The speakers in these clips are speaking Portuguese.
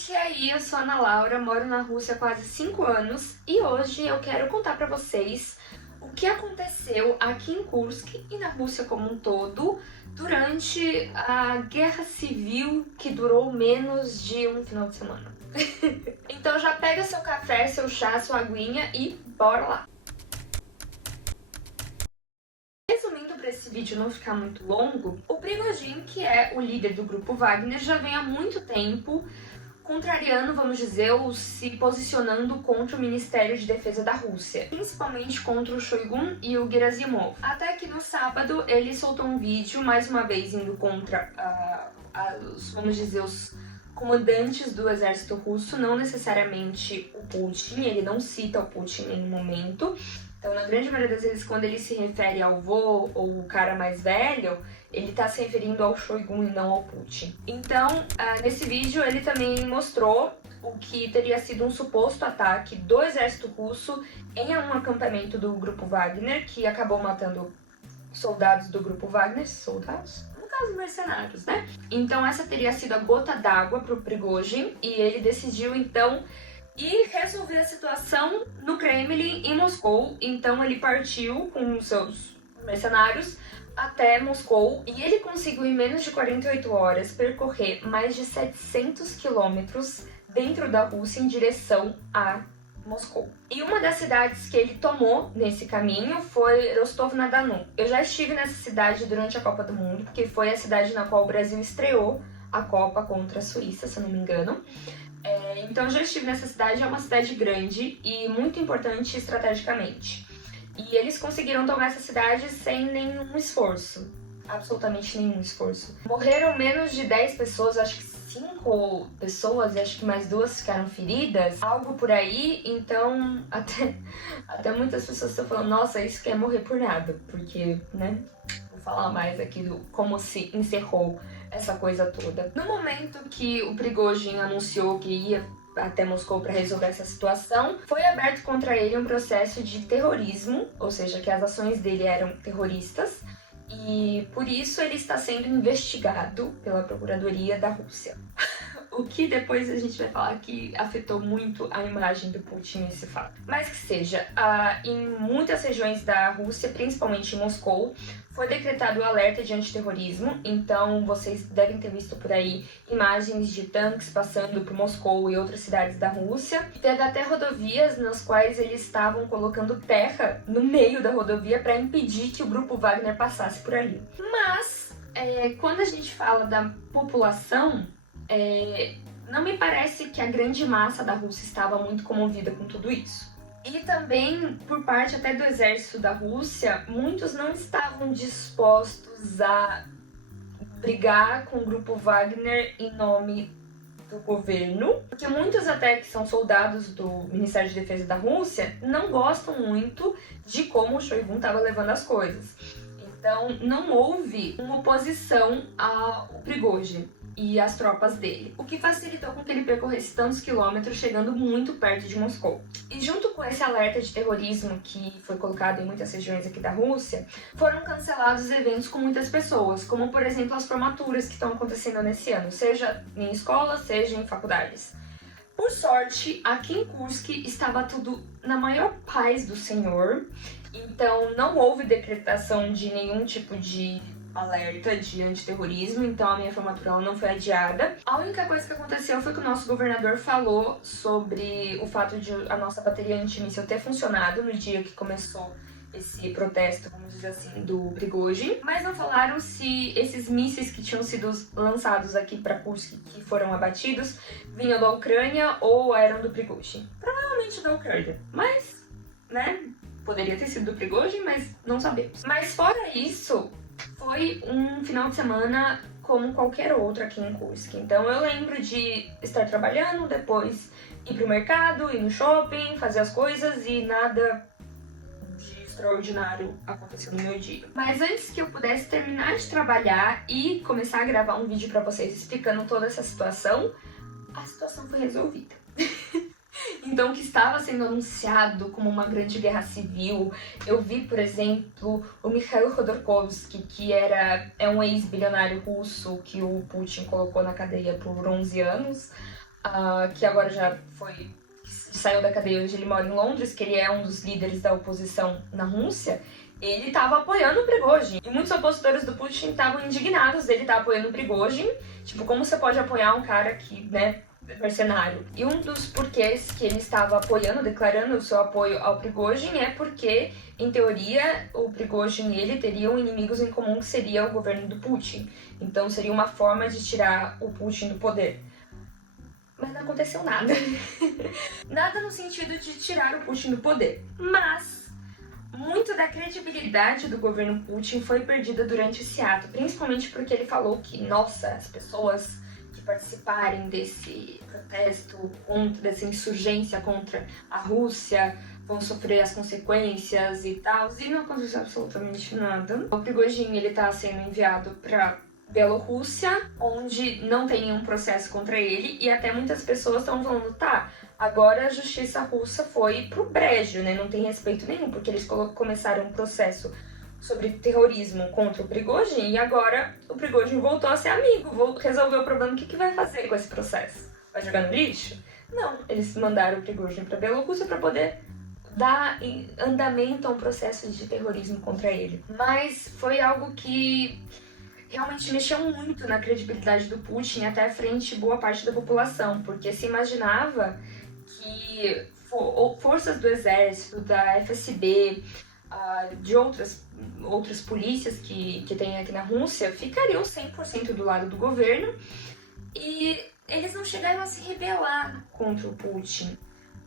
gente, e aí? Eu sou a Ana Laura, moro na Rússia há quase 5 anos e hoje eu quero contar pra vocês o que aconteceu aqui em Kursk e na Rússia como um todo durante a guerra civil que durou menos de um final de semana. Então já pega seu café, seu chá, sua aguinha e bora lá! Resumindo, para esse vídeo não ficar muito longo, o Prigozhin, que é o líder do grupo Wagner, já vem há muito tempo contrariando, vamos dizer, ou se posicionando contra o Ministério de Defesa da Rússia, principalmente contra o Shoigu e o Gerasimov. Até que no sábado ele soltou um vídeo, mais uma vez indo contra vamos dizer, os comandantes do exército russo, não necessariamente o Putin, ele não cita o Putin em nenhum momento. Então, na grande maioria das vezes, quando ele se refere ao vô ou o cara mais velho, ele tá se referindo ao Shoigu e não ao Putin. Então, nesse vídeo, ele também mostrou o que teria sido um suposto ataque do exército russo em um acampamento do grupo Wagner, que acabou matando soldados do grupo Wagner. Soldados? No caso, mercenários, né? Então, essa teria sido a gota d'água pro Prigozhin, e ele decidiu, então, e resolver a situação no Kremlin, em Moscou. Então ele partiu com seus mercenários até Moscou e ele conseguiu em menos de 48 horas percorrer mais de 700 quilômetros dentro da Rússia em direção a Moscou. E uma das cidades que ele tomou nesse caminho foi Rostov-na-Donu. Eu já estive nessa cidade durante a Copa do Mundo, porque foi a cidade na qual o Brasil estreou a Copa contra a Suíça, se eu não me engano. Então eu já estive nessa cidade, é uma cidade grande e muito importante estrategicamente. E eles conseguiram tomar essa cidade sem nenhum esforço, absolutamente nenhum esforço. Morreram menos de 10 pessoas, acho que 5 pessoas e acho que mais 2 ficaram feridas, algo por aí. Então até muitas pessoas estão falando, nossa, isso quer morrer por nada, porque, né, vou falar mais aqui do como se encerrou essa coisa toda. No momento que o Prigozhin anunciou que ia até Moscou para resolver essa situação, foi aberto contra ele um processo de terrorismo, ou seja, que as ações dele eram terroristas, e por isso ele está sendo investigado pela Procuradoria da Rússia. O que depois a gente vai falar que afetou muito a imagem do Putin nesse fato. Mas que seja, em muitas regiões da Rússia, principalmente em Moscou, foi decretado o alerta de antiterrorismo. Então vocês devem ter visto por aí imagens de tanques passando por Moscou e outras cidades da Rússia. Teve até rodovias nas quais eles estavam colocando terra no meio da rodovia para impedir que o grupo Wagner passasse por ali. Mas, quando a gente fala da população, não me parece que a grande massa da Rússia estava muito comovida com tudo isso. E também, por parte até do exército da Rússia, muitos não estavam dispostos a brigar com o grupo Wagner em nome do governo, porque muitos até que são soldados do Ministério de Defesa da Rússia não gostam muito de como o Shoigu estava levando as coisas. Então não houve uma oposição ao Prigozhin e as tropas dele, o que facilitou com que ele percorresse tantos quilômetros, chegando muito perto de Moscou. E junto com esse alerta de terrorismo que foi colocado em muitas regiões aqui da Rússia, foram cancelados eventos com muitas pessoas, como por exemplo as formaturas que estão acontecendo nesse ano, seja em escolas, seja em faculdades. Por sorte, aqui em Kursk estava tudo na maior paz do Senhor, então não houve decretação de nenhum tipo de alerta de antiterrorismo, então a minha formatura não foi adiada. A única coisa que aconteceu foi que o nosso governador falou sobre o fato de a nossa bateria antimíssil ter funcionado no dia que começou esse protesto, vamos dizer assim, do Prigozhin, mas não falaram se esses mísseis que tinham sido lançados aqui para Kursk, que foram abatidos, vinham da Ucrânia ou eram do Prigozhin. Provavelmente da Ucrânia, mas, né, poderia ter sido do Prigozhin, mas não sabemos. Mas fora isso, foi um final de semana como qualquer outro aqui em Kursk. Então eu lembro de estar trabalhando, depois ir pro mercado, ir no shopping, fazer as coisas e nada de extraordinário aconteceu no meu dia. Mas antes que eu pudesse terminar de trabalhar e começar a gravar um vídeo pra vocês explicando toda essa situação, a situação foi resolvida. Então, o que estava sendo anunciado como uma grande guerra civil, eu vi, por exemplo, o Mikhail Khodorkovsky, que é um ex-bilionário russo que o Putin colocou na cadeia por 11 anos, que agora saiu da cadeia, hoje ele mora em Londres, que ele é um dos líderes da oposição na Rússia, ele estava apoiando o Prigozhin. E muitos opositores do Putin estavam indignados dele estar apoiando o Prigozhin. Tipo, como você pode apoiar um cara que, né, mercenário? E um dos porquês que ele estava apoiando, declarando o seu apoio ao Prigozhin é porque, em teoria, o Prigozhin e ele teriam inimigos em comum que seria o governo do Putin. Então seria uma forma de tirar o Putin do poder. Mas não aconteceu nada. Nada no sentido de tirar o Putin do poder. Mas muito da credibilidade do governo Putin foi perdida durante esse ato, principalmente porque ele falou que, nossa, as pessoas que participarem desse protesto, dessa insurgência contra a Rússia, vão sofrer as consequências e tal, e não aconteceu absolutamente nada. O Prigozhin, ele tá sendo enviado para Bielorrússia, onde não tem nenhum processo contra ele, e até muitas pessoas estão falando, tá, agora a justiça russa foi pro brejo, né? Não tem respeito nenhum, porque eles começaram um processo sobre terrorismo contra o Prigozhin, e agora o Prigozhin voltou a ser amigo, resolveu o problema. O que vai fazer com esse processo? Vai jogar no lixo? Não, eles mandaram o Prigozhin pra Bielorrússia para poder dar andamento a um processo de terrorismo contra ele. Mas foi algo que realmente mexeu muito na credibilidade do Putin, até frente boa parte da população, porque se imaginava que forças do exército, da FSB, de outras polícias que tem aqui na Rússia ficariam 100% do lado do governo, e eles não chegaram a se rebelar contra o Putin,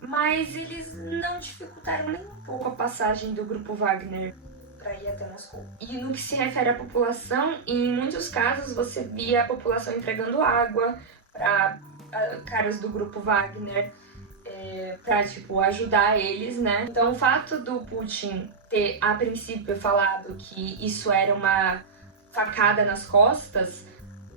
mas eles não dificultaram nem um pouco a passagem do grupo Wagner para ir até Moscou. E no que se refere à população, em muitos casos você via a população entregando água para caras do grupo Wagner, para tipo, ajudar eles, né? Então o fato do Putin ter, a princípio, falado que isso era uma facada nas costas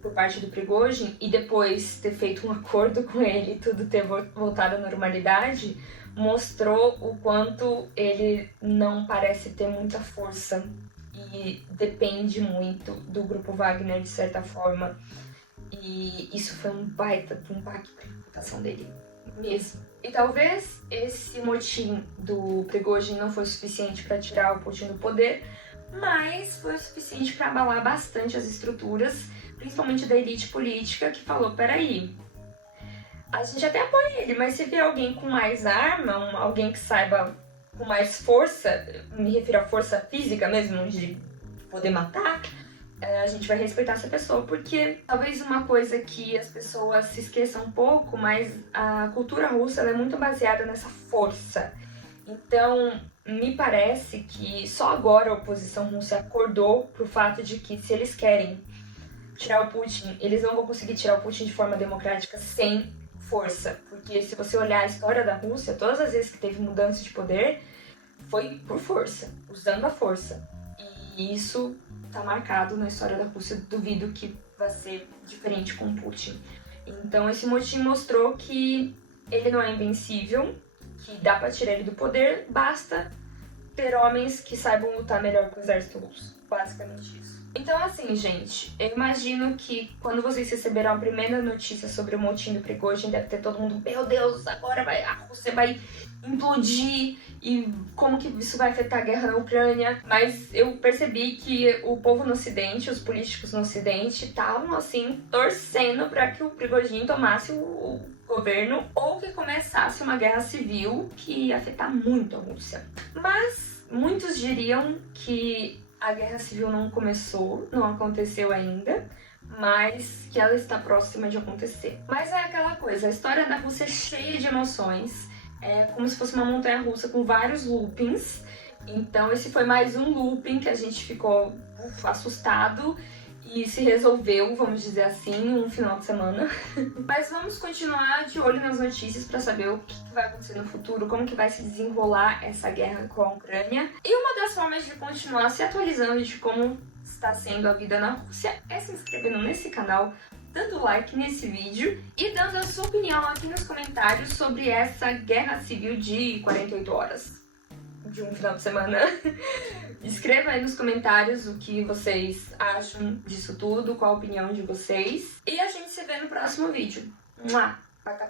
por parte do Prigozhin, e depois ter feito um acordo com ele e tudo ter voltado à normalidade, mostrou o quanto ele não parece ter muita força e depende muito do grupo Wagner, de certa forma. E isso foi um baita impacto para a reputação dele mesmo. E talvez esse motim do Prigozhin não foi suficiente para tirar o Putin do poder, mas foi o suficiente para abalar bastante as estruturas, principalmente da elite política, que falou, peraí, a gente até apoia ele, mas se vier alguém com mais arma, alguém que saiba com mais força, me refiro à força física mesmo, de poder matar, a gente vai respeitar essa pessoa, porque talvez uma coisa que as pessoas se esqueçam um pouco, mas a cultura russa ela é muito baseada nessa força. Então, me parece que só agora a oposição russa acordou pro fato de que se eles querem tirar o Putin, eles não vão conseguir tirar o Putin de forma democrática sem força. Porque se você olhar a história da Rússia, todas as vezes que teve mudança de poder, foi por força, usando a força. E isso tá marcado na história da Rússia, duvido que vai ser diferente com o Putin. Então esse motim mostrou que ele não é invencível, que dá pra tirar ele do poder, basta ter homens que saibam lutar melhor que o exército russo. Basicamente isso. Então assim, gente, eu imagino que quando vocês receberam a primeira notícia sobre o motim do Prigozhin, deve ter todo mundo, meu Deus, agora a Rússia vai implodir e como que isso vai afetar a guerra na Ucrânia. Mas eu percebi que o povo no Ocidente, os políticos no Ocidente, estavam assim, torcendo para que o Prigozhin tomasse o governo ou que começasse uma guerra civil que ia afetar muito a Rússia. Mas muitos diriam que a guerra civil não começou, não aconteceu ainda, mas que ela está próxima de acontecer. Mas é aquela coisa, a história da Rússia é cheia de emoções, é como se fosse uma montanha-russa com vários loopings. Então esse foi mais um looping que a gente ficou assustado e se resolveu, vamos dizer assim, um final de semana. Mas vamos continuar de olho nas notícias para saber o que vai acontecer no futuro, como que vai se desenrolar essa guerra com a Ucrânia. E uma das formas de continuar se atualizando de como está sendo a vida na Rússia é se inscrevendo nesse canal, dando like nesse vídeo e dando a sua opinião aqui nos comentários sobre essa guerra civil de 48 horas. De um final de semana. Escreva aí nos comentários o que vocês acham disso tudo, qual a opinião de vocês. E a gente se vê no próximo vídeo. Mua! Pata